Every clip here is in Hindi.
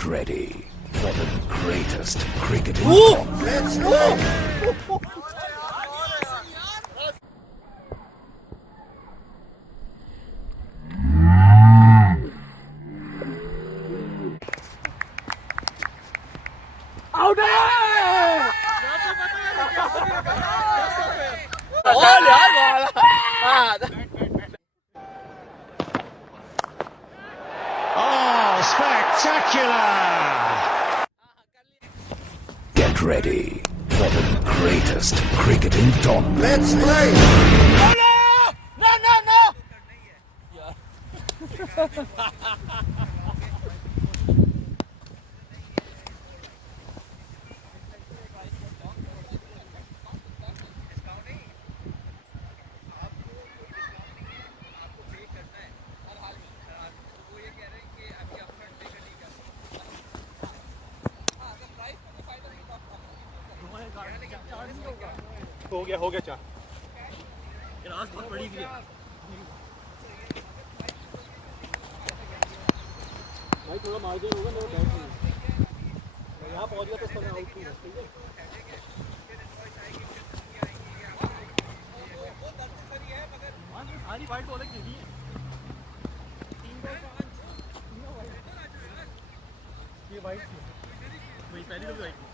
Get ready for the greatest cricketing tournament. Let's go! Out there! Oh, spectacular! Get ready for the greatest cricketing tournament. Let's play! हो गया चार गिलास बहुत बड़ी गिरी भाई थोड़ा मार्जिन होगा ना बैठ नहीं यहाँ पहुँच गया तो समय आउट नहीं है ठीक है सारी वाइट बॉल गिरी है 3 ये वाइट थी वही पहली तो वाइट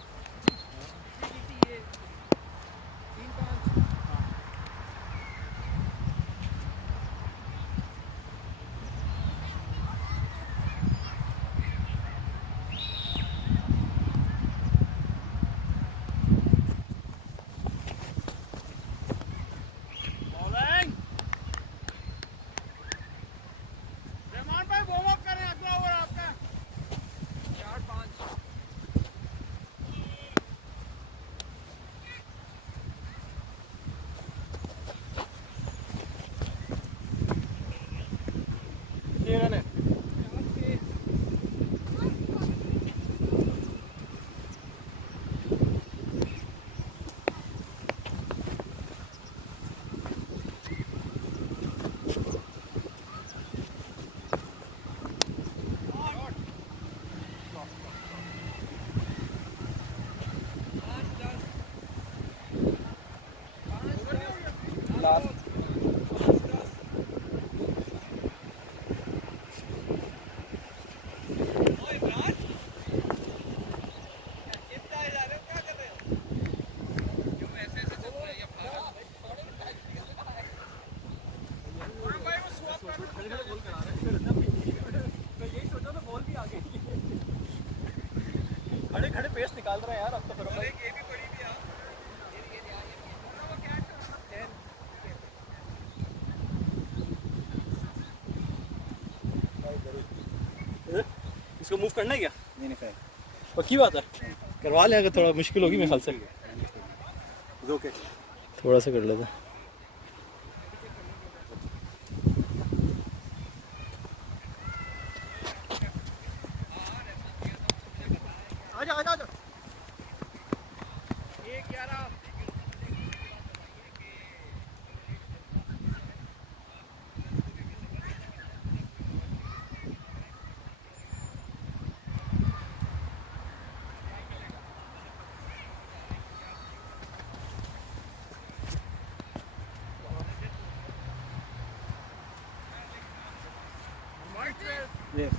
खड़े पेस निकाल रहा है यार अब तो फिर ये भी पड़ी थी यार इसको मूव करना है क्या नहीं पक्की बात है करवा लें अगर थोड़ा मुश्किल होगी मेरे ख्याल से ओके थोड़ा सा कर लेता आजा Yes.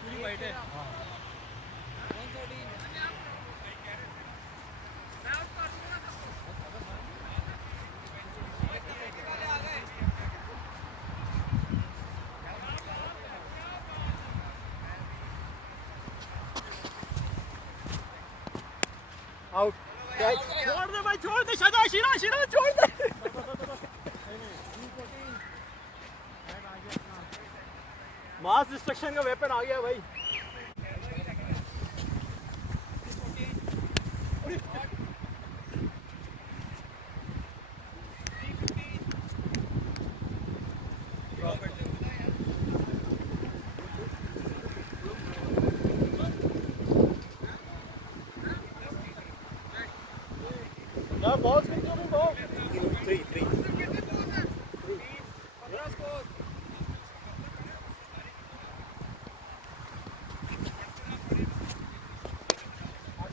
पूरी वाइट है आउट छोड़ दे भाई छोड़ दे शिरा छोड़ दे मास डिस्ट्रक्शन का वेपन आ गया भाई balls consuming ball. 3.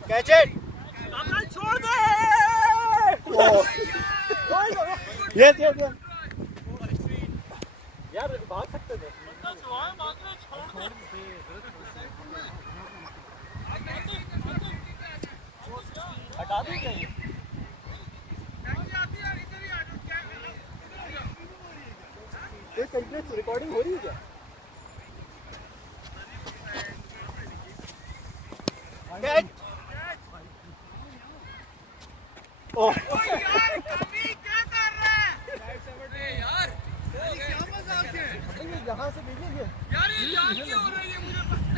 Catch it. छोड़ दे. Yes. यार भाग सकते थे. हटा दूं क्या ये? ये कंटिन्यूस रिकॉर्डिंग हो रही है क्या? कैच! ओह! यार कभी क्या कर रहा है? यार क्या मजाक है? यहाँ से देखेंगे. यार ये याद क्यों हो रहा है? ये मुझे पता है.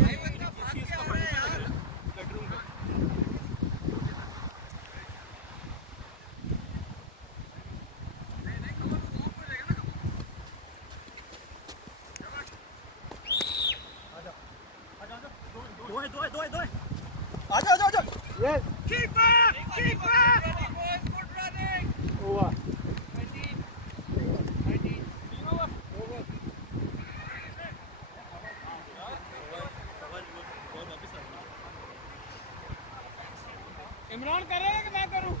भाई बंदा भाग क्या रहा है यार? दो. आजा. Yes. Keeper! Good running! Over. Imran करेगा कि मैं करूं?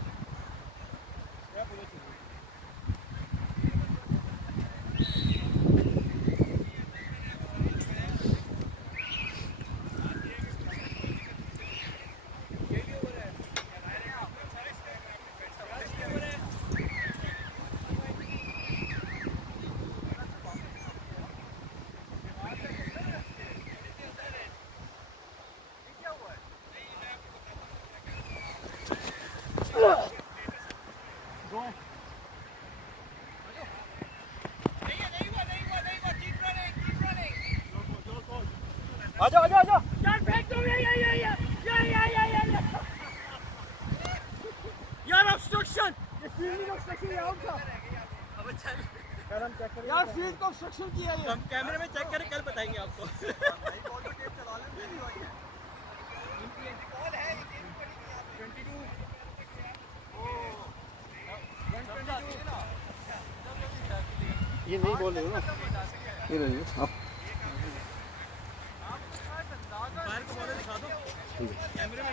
आजा. यार फेंक दो या यार ऑब्स्ट्रक्शन ये फील्डिंग ऑब्स्ट्रक्शन आउट था. अब चल यार हम चेक करेंगे. यार फील्ड को ऑब्स्ट्रक्शन किया ये हम कैमरे में चेक करें, कल बताएंगे आपको. ये नहीं बोल रहे हो ना? ये नहीं. आप बाहर को बॉल दिखा दो. कैमरे में.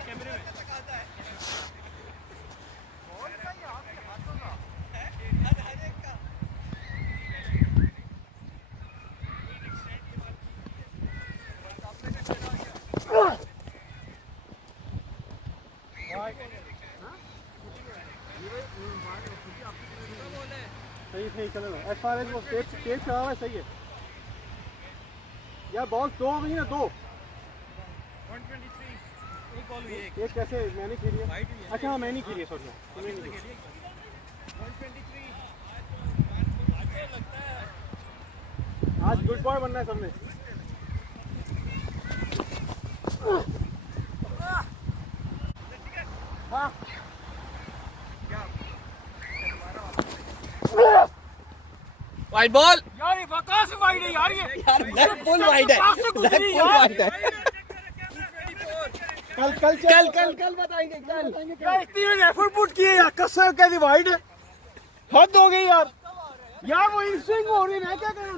सही चलो. एज फार एज वो स्टेज खड़ा हुआ है, सही है. यार बॉल 2 हो गई ना. 2 एक बॉल हुई है. एक कैसे मैंने खेली है? अच्छा हाँ मैंने खेली है. सॉरी. आज गुड बॉय बनना है सबने. हाँ वाइड बॉल. यार ये कहां से वाइड है यार? ये यार लेफ्ट फुल वाइड है. कल बताएंगे. यार इतनी एफर्ट पुट किए यार, कसम कैसी वाइड है. हद हो गई यार. यार वो इन स्विंग हो रही है, मैं क्या करूं?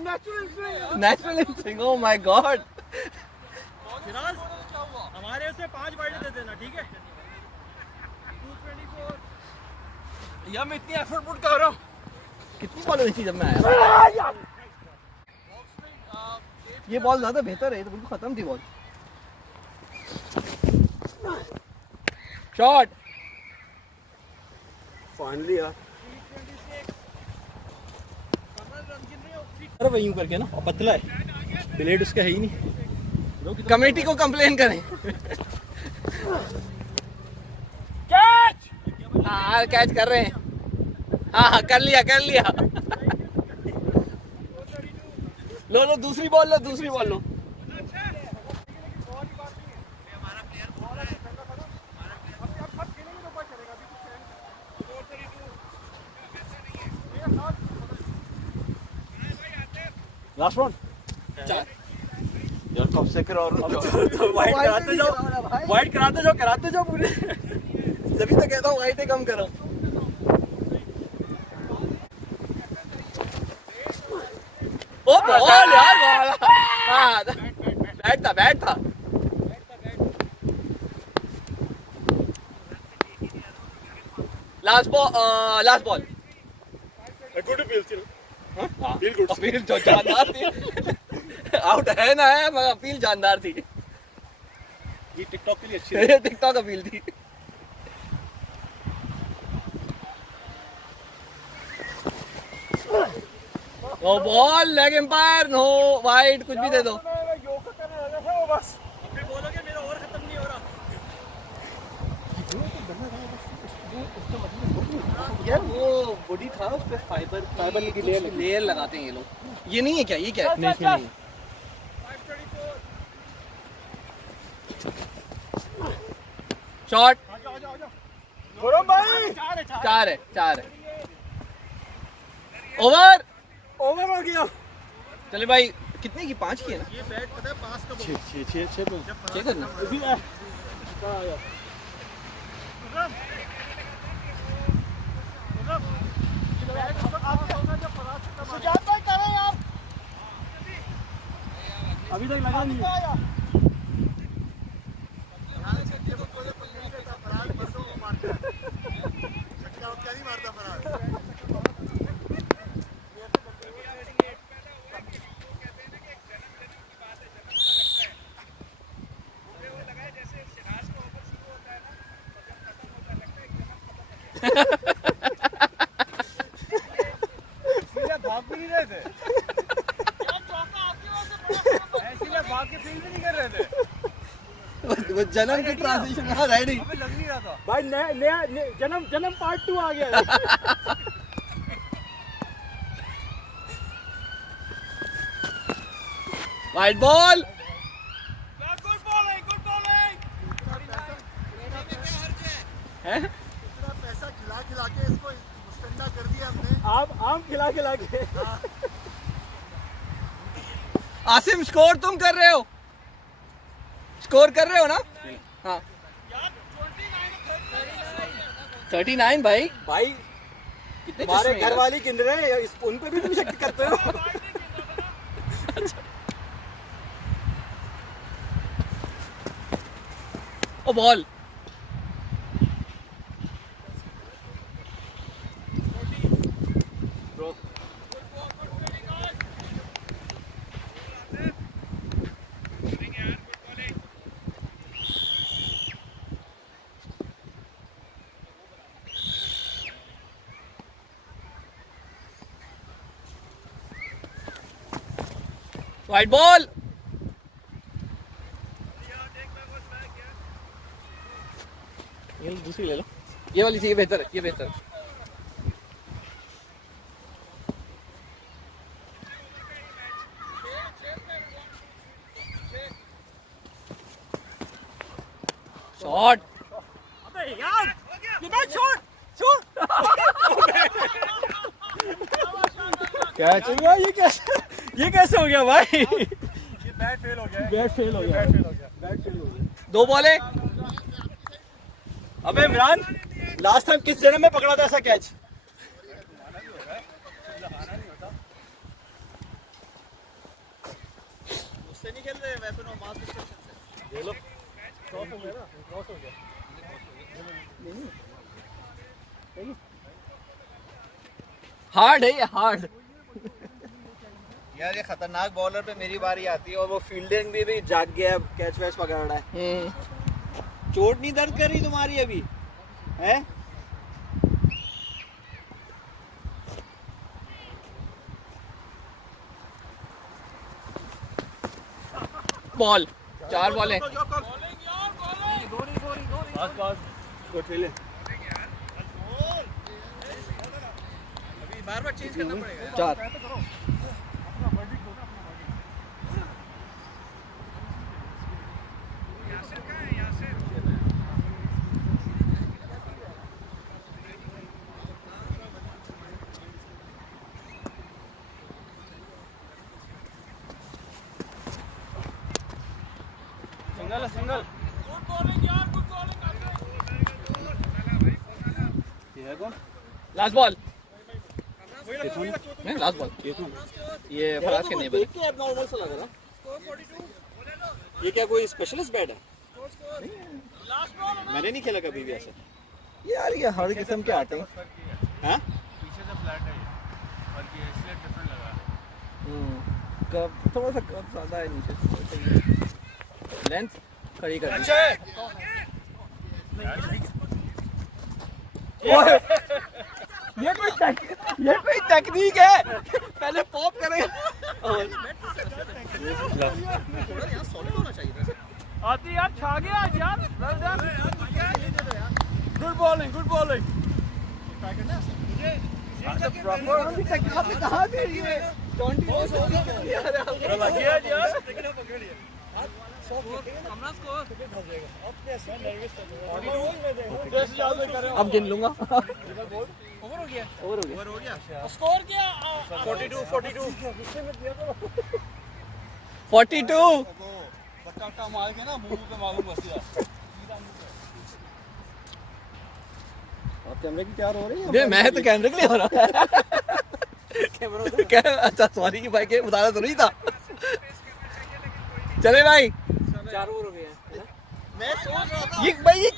Natural swing. Oh my God. Siraj हमारे से 5 वाइड दे देना, ठीक है? 224. यार मैं इतनी एफर्ट पुट कर रहा हूं. कितनी बॉल हुई थी जब मैं आया? ये बॉल ज्यादा बेहतर है. तो बिल्कुल खत्म थी बॉल. शॉट फाइनली यार. अरे वही यूं करके ना, और पतला है. ब्लेड उसका है ही नहीं. कमेटी को कंप्लेन करें. कैच! हाँ कैच कर रहे हैं. हाँ कर लिया. लो दूसरी बॉल लो. Last one. यार कब से करा. वाइड कराते जाओ पूरे. तभी तो कहता हूँ हाइटें कम करो। ओ बॉल यार, बैट था। Last ball. Good appeal still. Feel good, appeal जो जानदार थी। आउट है ना है, मगर अपील जानदार थी। ये टिकटॉक के लिए अच्छी है। टिकटॉक अपील थी। No ball, leg umpire, no wide, कुछ भी दे दो। योगा करने लगा था वो बस। अभी बोलोगे मेरा ओवर खत्म नहीं हो रहा। यार वो बॉडी था, उस पे फाइबर की लेयर लगाते हैं ये लोग। ये नहीं है क्या? ये क्या है? नहीं। शॉट। खुरम भाई, 4 है। ओवर हो गया। चले भाई, कितने की? 5 की है ना? ये बैट पता है पास का 6 चेक करना। अभी तक लगा नहीं है। भाग भी नहीं रहे थे, ऐसे भाग के फील भी नहीं कर रहे थे। वो जन्म की ट्रांजिशन वहाँ रह नहीं। हमें लग नहीं रहा था भाई। नया जन्म पार्ट 2 आ गया। Wide ball. Good bowling. हैं? इतना पैसा खिला के इसको मुस्तंदा कर दिया हमने। आम खिला के आसिम, स्कोर तुम कर रहे हो? स्कोर कर रहे हो ना? हाँ। 39 भाई। कितने हमारे चश्मे घर हैं? वाली गिन रहे हैं, उन पे भी तुम शक करते हो। ओ बॉल। Wide ball. ये दूसरी ले लो। ये वाली चाहिए, बेहतर है, ये बेहतर है। शॉट। अबे यार, ये बैट शॉट। कैच हुआ। ये कैसे हो गया भाई? ये बैट फेल हो गया। बैट फेल हो गया। 2 बॉलें। अबे इमरान, लास्ट टाइम किस जन्म में पकड़ा था ऐसा कैच? उससे नहीं खेल रहे, वेपन ऑफ मास डिस्ट्रक्शन से। ये लो, क्रॉस हो गया ना, क्रॉस हो गया। हार्ड है ये, हार्ड। यार ये खतरनाक बॉलर पे मेरी बारी आती है और वो फील्डिंग भी जाग गया, कैच वैच पकड़ रहा है। चोट नहीं दर्द कर रही तुम्हारी अभी है? बॉल। 4 बॉलें। बार-बार चेंज करना पड़ेगा। 4। सिंगल। लास्ट बॉल नहीं, लास्ट बॉल ये फराज के नेबर देख के अब नॉर्मल सा लग रहा। ये क्या कोई स्पेशलिस्ट बैट है? मैंने नहीं खेला कभी भी ऐसे। यार ये हर किस्म के आते हैं। हाँ? कब थोड़ा सा कब ज्यादा है नीचे लेंथ खड़ी कर दी। ये कोई टेक्निक है। पहले पॉप करेगा। आती यार छा गया यार। Good bowling good bowling. कहाँ दे रही है? अब गिन लूंगा। ओवर हो गया। स्कोर क्या? 42 बट्टा मार के ना मुंह पे मालूम बस यार। आप कैमरे की तैयार हो रही है? मैं तो कैमरे के लिए हो रहा। अच्छा सॉरी भाई के बताना तो नहीं था। चले भाई 4 ओवर हो गए हैं। मैं सोच रहा था ये भाई ये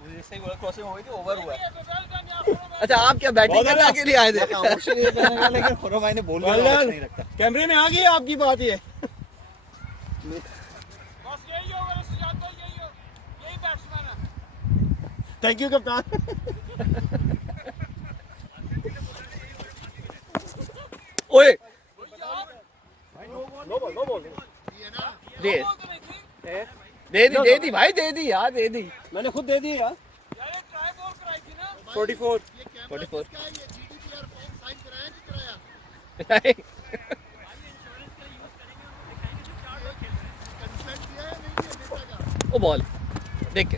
मुझे सही बोला, क्रॉसिंग हो गई थी, ओवर हुआ है। अच्छा आप क्या बैटिंग करने के लिए आए थे? खामोशी नहीं करने, लेकिन खुरो भाई ने बोल दिया अच्छा नहीं लगता। कैमरे में आ गई आपकी बात ये। थैंक यू कप्तान। ओए दे दी भाई, दे दी यार, दे दी। मैंने खुद दे दी यार। 44 ओ बॉल देख के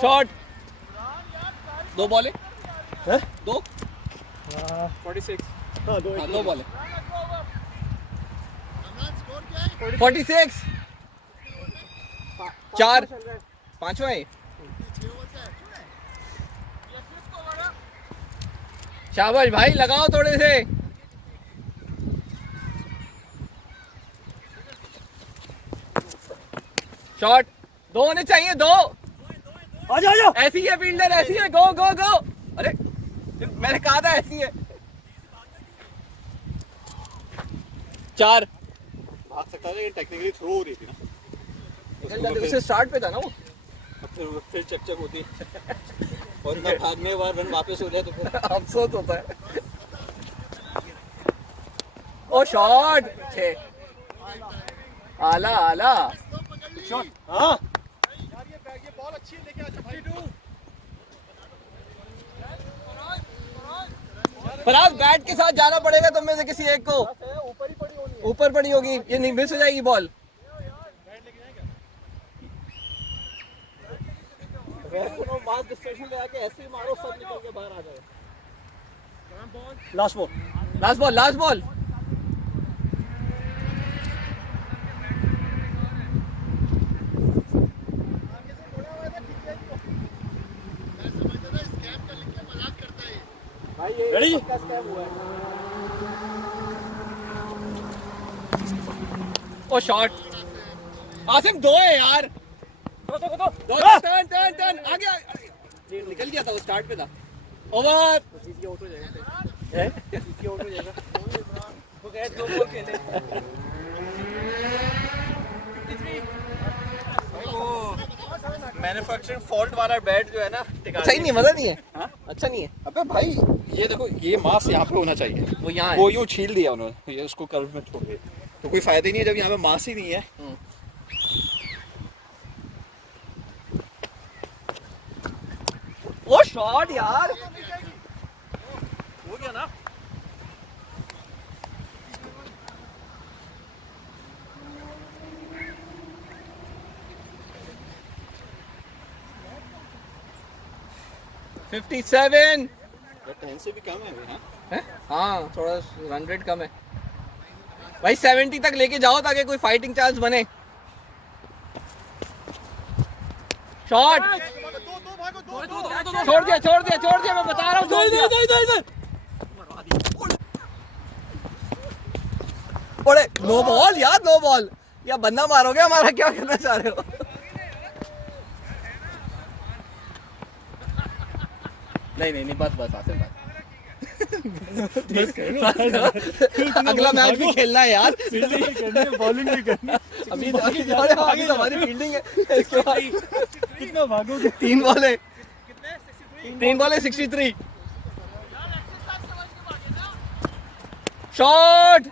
शॉट। 2 बॉल है, 2 46 हाँ 2 2 बॉल है। 46 4 5वां है। शाबाश भाई, लगाओ थोड़े से। शॉट 2 होने चाहिए, 2। आजा आजा। ऐसी है फील्डर, ऐसी है। गो गो गो। अरे मैंने कहा था ऐसी है। 4 भाग सकता था, लेकिन टेक्निकली थ्रो हो रही थी ना। उससे स्टार्ट पे था ना वो। फिर चक होती है। और इतना भागने के बाद रन वापस हो जाए तो फिर अफसोस होता है। ओ शॉट 6 आला आला शॉट हाँ। फराज बैट के साथ जाना पड़ेगा तुम में से किसी एक को। ऊपर पड़ी होगी, ये नहीं मिस हो जाएगी बॉल। मास डिस्ट्रैक्शन लगा के ऐसे ही मारो, सब निकल के बाहर आ जाए। Last ball last ball, last ball. भाई ये रेडी? पक्का स्कैम हुआ है। ओ शॉट। आसिम 2 है यार। दो टर्न टर्न टर्न आ गया। निकल गया था, वो स्टार्ट पे था। ओवर। दो बॉल खेले। मैन्युफैक्चरिंग फॉल्ट वाला बैट जो है ना, सही नहीं है, मजा नहीं है। अच्छा नहीं है। अबे भाई ये देखो, ये मास यहाँ पे होना चाहिए, वो यहाँ है। वो यूं छील दिया उन्होंने, ये उसको कर्व में छोड़ दिया, तो कोई फायदा ही नहीं है जब यहाँ पे मास ही नहीं है। ओ शॉट यार। हो गया ना। 57। 10 से भी कम है अभी, हाँ? है? हाँ थोड़ा रन रेट कम है भाई। 70 तक लेके जाओ ताकि कोई फाइटिंग चांस बने। शॉट छोड़ दिया मैं बता रहा हूँ। अरे नो बॉल यार, नो बॉल। या बंदा मारोगे हमारा, क्या करना चाह रहे हो? नहीं बस आसिफ बस। अगला मैच भी खेलना है यार। बॉलिंग भी करनी। अभी आगे हमारी फील्डिंग है। कितना भागोगे? 3 बॉल है 63। शॉट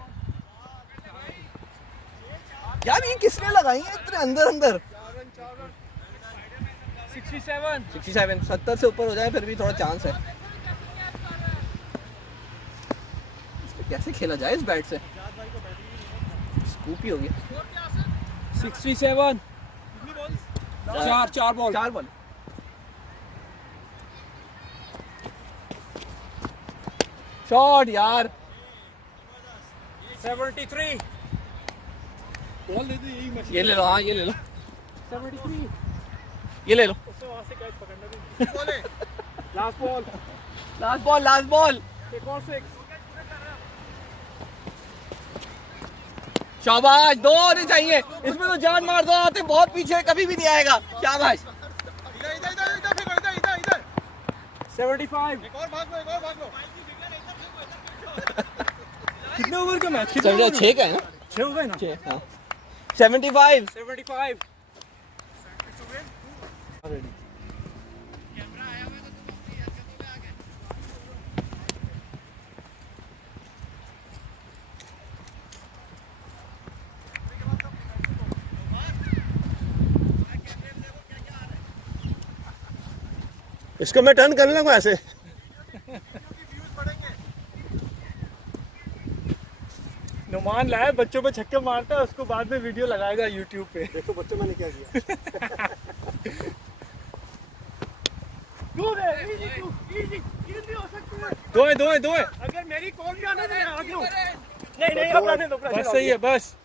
यार, ये किसने लगाई है इतने अंदर? 67 70 से ऊपर हो जाए फिर भी थोड़ा चांस है। इस पे कैसे खेला जाए इस बैट से? स्कूप ही हो गया। 67 4 बॉल। शॉट यार। 73 बॉल दे दो, यही मशीन। ये ले लो, हाँ ये ले लो, 73 ये ले लो। वहां से कैच पकड़ना भी। Last ball. एक और 6। शाबाश, 2 होने चाहिए इसमें तो। जान मार दो, आते बहुत पीछे, कभी भी नहीं आएगा। शाबाश। इधर 75 कितने ओवर का मैच? 6 का है ना? 6 हो गए ना? 6 हाँ। 75 इसको मैं टर्न करने लगा ऐसे। नुमान लाया, बच्चों पे छक्के मारता है, उसको बाद में वीडियो लगाएगा YouTube पे। देखो बच्चों, मैंने क्या किया। दो है। अगर मेरी कॉल भी आने दे, आगे हूं। नहीं अब रहने दो। बस सही है बस।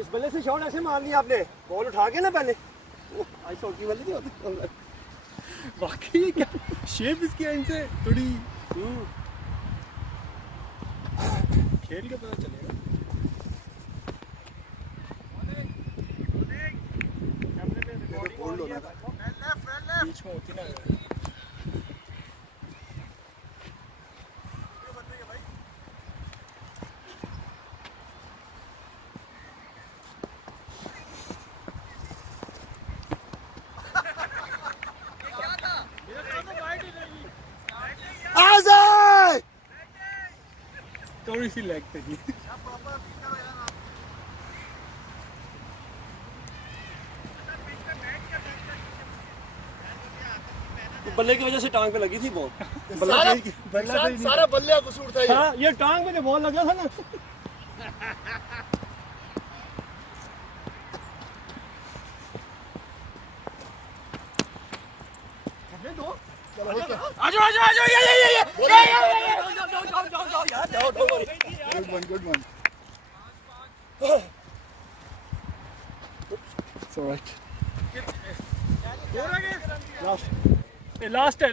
इस बल्ले से शॉट ऐसे मारनी आपने, बॉल उठा के ना पहले। आई शॉट की बल्ले नहीं होती। बाकी क्या शेप इसकी है इनसे थोड़ी। खेल के पता चलेगा। बीच में होती ना। थोड़ी सी लेग पे थी। बल्ले की वजह से टांग पे लगी थी बॉल। सारा बल्ले कसूर था। हाँ, ये टांग पे जो बॉल लगा था ना। आजो ये good one. It's all right. Last है।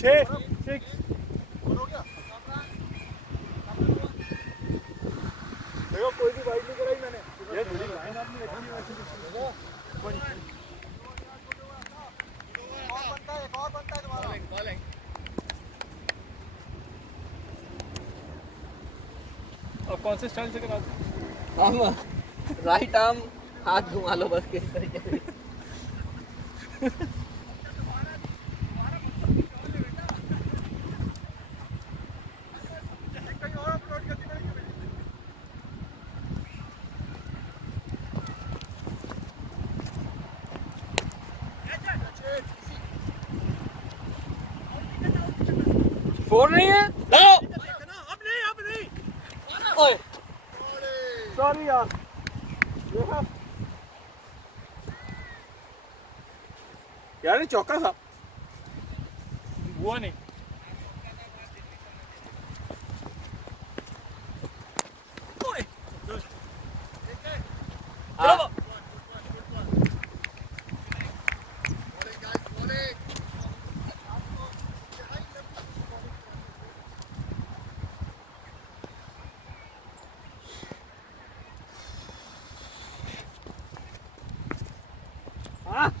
छह 6 देखो, कोई भी वाइड नहीं कराई मैंने। ये थोड़ी लाइन आपने रखी है वैसे। और बनता है तुम्हारा। और कौन से स्टाइल से कराते? हम राइट आर्म हाथ घुमा लो बस, किस तरीके से। फोर नहीं है लाओ ओए सॉरी यार देखा यार ये चौका था हुआ नहीं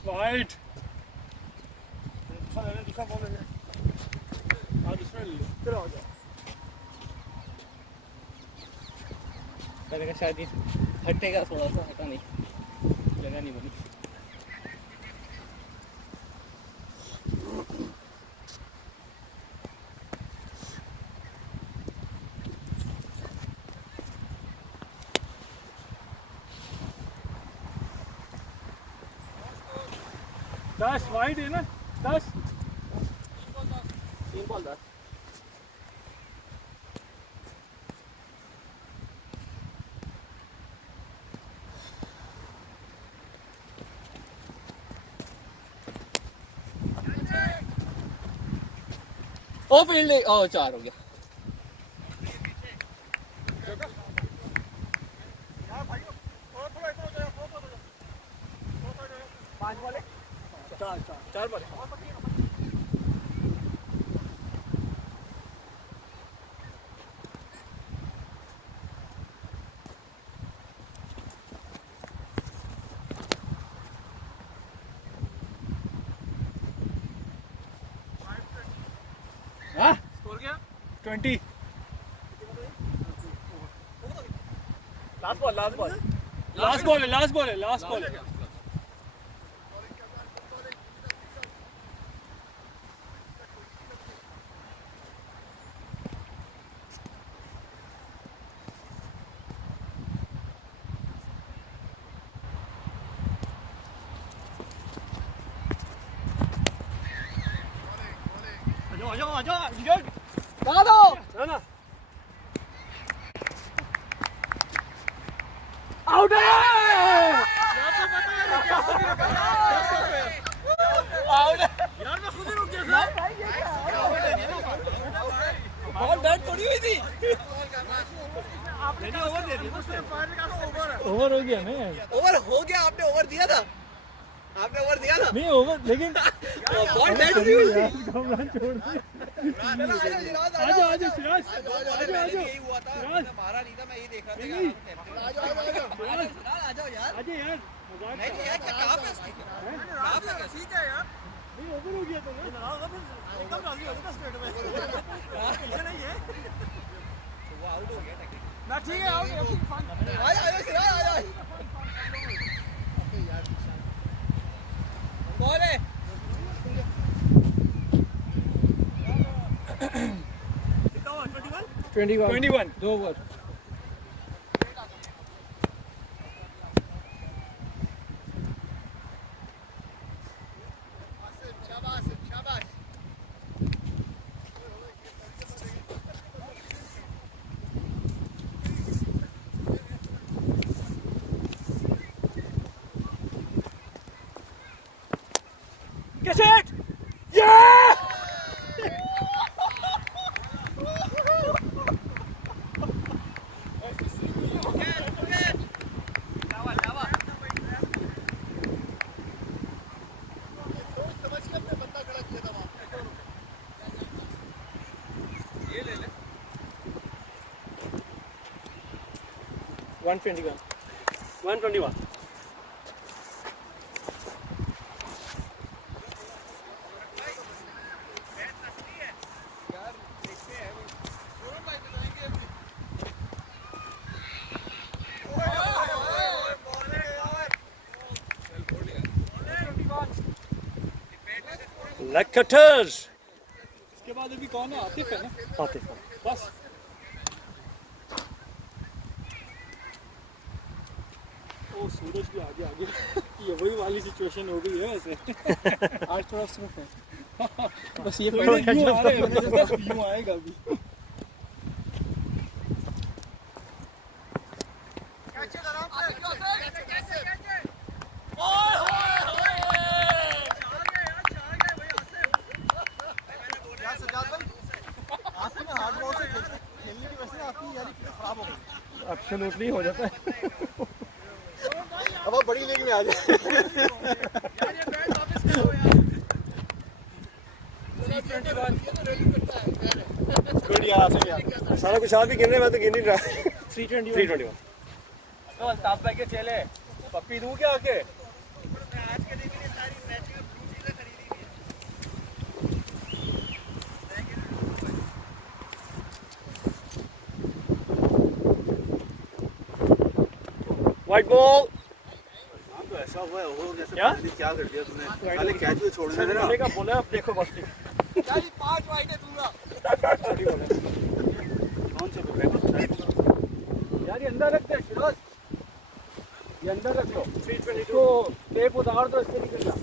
वाइट मैंने कहा शायद ये हटेगा थोड़ा सा, हटा नहीं, जगह नहीं बनी। दस वाइट है ना 10 3 बॉल 10 ओ फील्ड ओ 4 हो गया। चार बार हाँ स्कोर क्या 20 लास्ट बॉल है लगा दो आउट है बॉल बैट थोड़ी हुई थी। ओवर हो गया ना ओवर हो गया, आपने ओवर दिया था, आपने ओवर दिया था। नहीं ओवर लेकिन बॉल बैट हुई थी। कमरान छोड़ दे आजा आजा सिराज यही हुआ था, मैंने मारा नहीं था, मैं ये देख रहा था कि आ जाओ यार। आजा यार नहीं नहीं यार कहां पे कहां पे ठीक है यार नहीं ओवर हो गया तो ना एकदम राजी हो गया स्ट्रेट में ये नहीं है वो आउट हो गया ना ठीक है आउट आ जाओ बॉल है 21 2 ओवर कैसेट yeah ये ले ले 121 लखटर्स इसके बाद अभी कौन है आतिफ है ना आतिफ बस ओ सूरज भी आगे आगे ये वही वाली सिचुएशन हो गई है वैसे आज थोड़ा स्मूथ है बस ये यूं आएगा अभी एब्सोल्युटली हो जाता है अब आप बड़ी लीग में आ जाए सारा कुछ आप ही गिन रहे मैं तो गिन नहीं रहा 321 तो ताप के चले पप्पी दूं क्या आके व्हाइट बॉल तो ऐसा हुआ हो जैसे क्या क्या कर दिया तूने पहले कैच को छोड़ना था ना का बोला अब देखो बस यार 5 वाइड है पूरा कौन सा पे यार ये अंदर रख दे शिराज ये अंदर रख लो इसको टेप उतार दो इसके निकल जा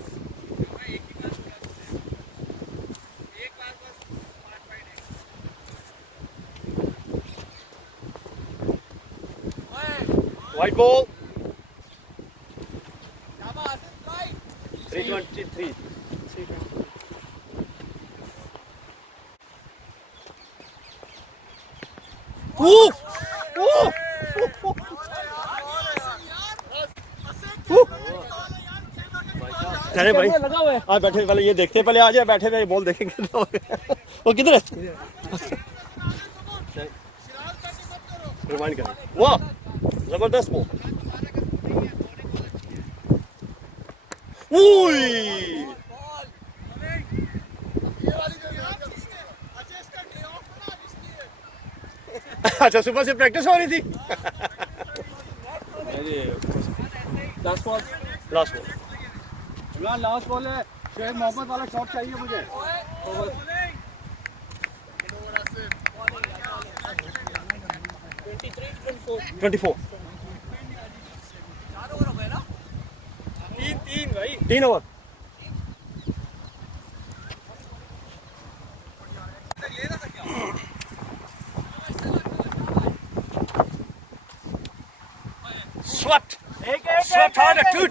व्हाइट बॉल 323 चले भाई लगा हुआ है आज बैठे पहले ये देखते पहले आ जाए बैठे थे बॉल देखेंगे वो किधर है रिमाइंड कर वाह जबरदस्त बॉल अच्छा सुबह से प्रैक्टिस हो रही थी last ball Imran last ball है शेख मोहम्मद वाला शॉट चाहिए मुझे 24 तीन भाई 3 over Swept. Swept harder. Two.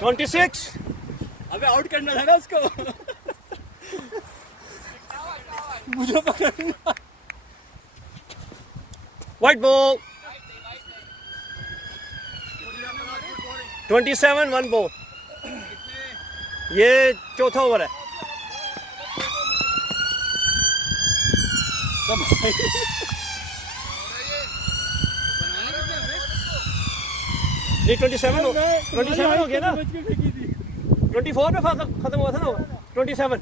$26. अबे आउट करना था ना उसको मुझे पकड़ना White ball. 27, 1 ball. ये चौथा ओवर है नहीं 27 हो गया ना 24 में खत्म हुआ था ना 27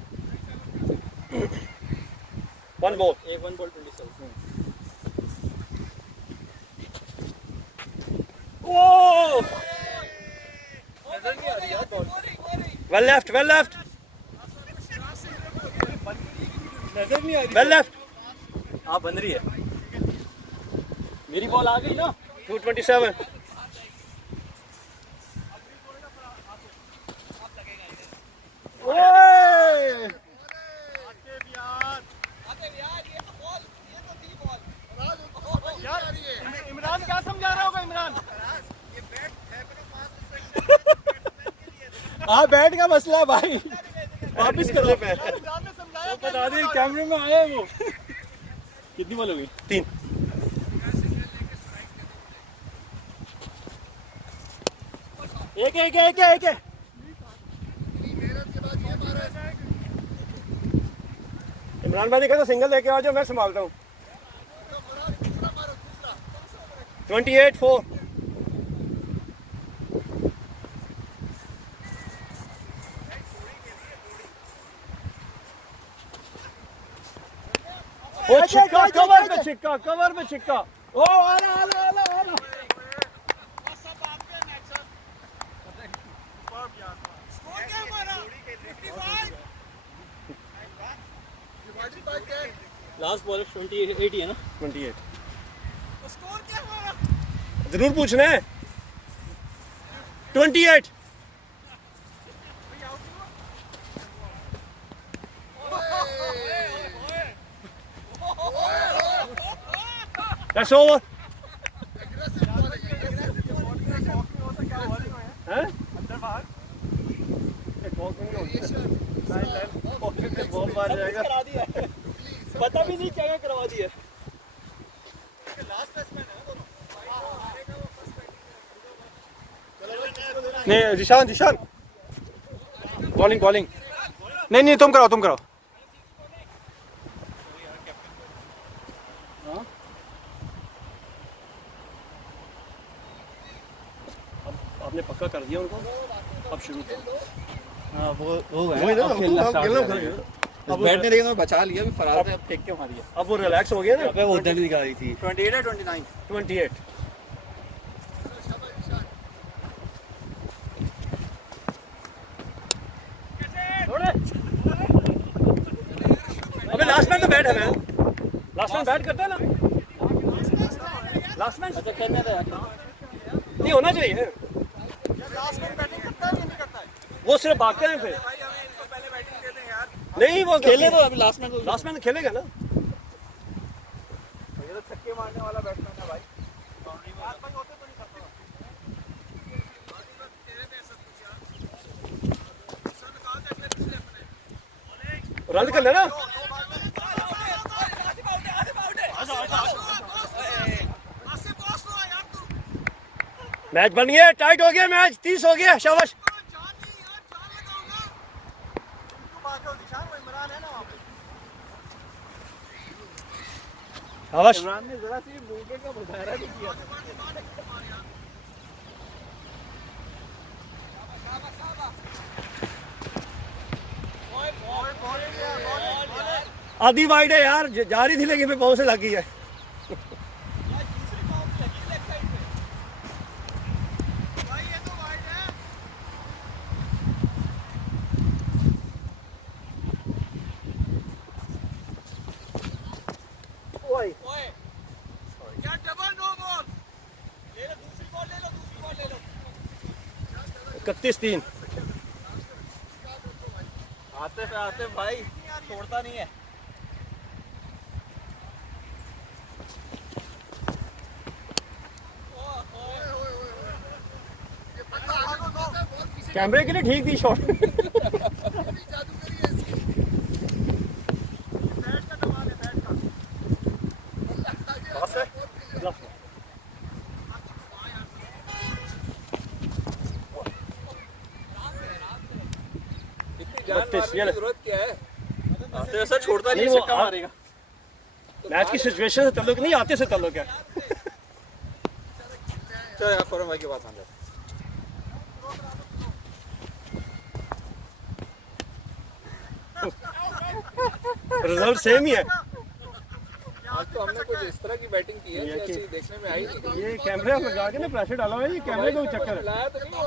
1 ball 1 बॉल 27 Whoa! नजर नहीं आ रही यार बॉल Well left. नजर नहीं आ रही Well left. हाँ बन रही है मेरी बॉल आ गई ना 227. इमरान क्या समझा रहा होगा इमरान हाँ बैट का मसला है भाई वापिस करो बता दे कैमरे में आया है वो कितनी बॉल हो गई 3. एक इमरान भाई ने कहा था सिंगल लेके आ जाओ मैं संभालता हूँ 28-4. ओ छिक्का कवर में छिक्का ओ आला लास्ट बॉल 28 ही है ना 28 जरूर पूछना है 28 That's over. हैं? बॉल मार जाएगा। करा दिया पता भी नहीं क्या करवा दिया नहीं जिशान जिशान बॉलिंग नहीं तुम कराओ आपने पक्का कर दिया उनको अब शुरू करो हाँ वो हो वही ना, अब खेलना अब start खेलना कर दिया। अब बैठने देगा तो बचा लिया, अभी फरार ने फेंक के मारी अब वो रिलैक्स हो गया ना अबे वो उधर दिखा रही थी 28 है 29 28 अबे लास्ट मैन तो बैट है मैन लास्ट मैन बैट करता है ना लास्ट मैन अच्छा खेलने दे यार नहीं होना चाहिए वो सिर्फ भागते हैं फिर नहीं वो खेले तो अभी लास्ट मैन खेलेगा ना छक्के मारने वाला बैट्समैन है भाई। रन कर लेना मैच बन गया टाइट हो गया मैच 30 हो गया शाबाश शाबाश इमरान ने जरा सी मूवमेंट का मुजाहरा नहीं किया। आधी वाइड है यार जा रही थी लेकिन फिर बहुत से लग गई है इकतीस 3 आते भाई छोड़ता नहीं है। कैमरे के लिए ठीक थी शॉट जरूरत क्या है? आते ऐसा छोड़ता नहीं, नहीं, वो छक्का मारेगा। मैच की सिचुएशन से ताल्लुक नहीं आते से ताल्लुक है चलो यार फौरन भाई की बात मान जाओ। रिजल्ट सेम ही है आज तो हमने कुछ इस तरह की बैटिंग की है ये जैसी देखने में आई नहीं। ये कैमरे लगा के ना प्रेशर डाला हुआ है ये कैमरे का भी चक्कर है लाया तो नहीं वो।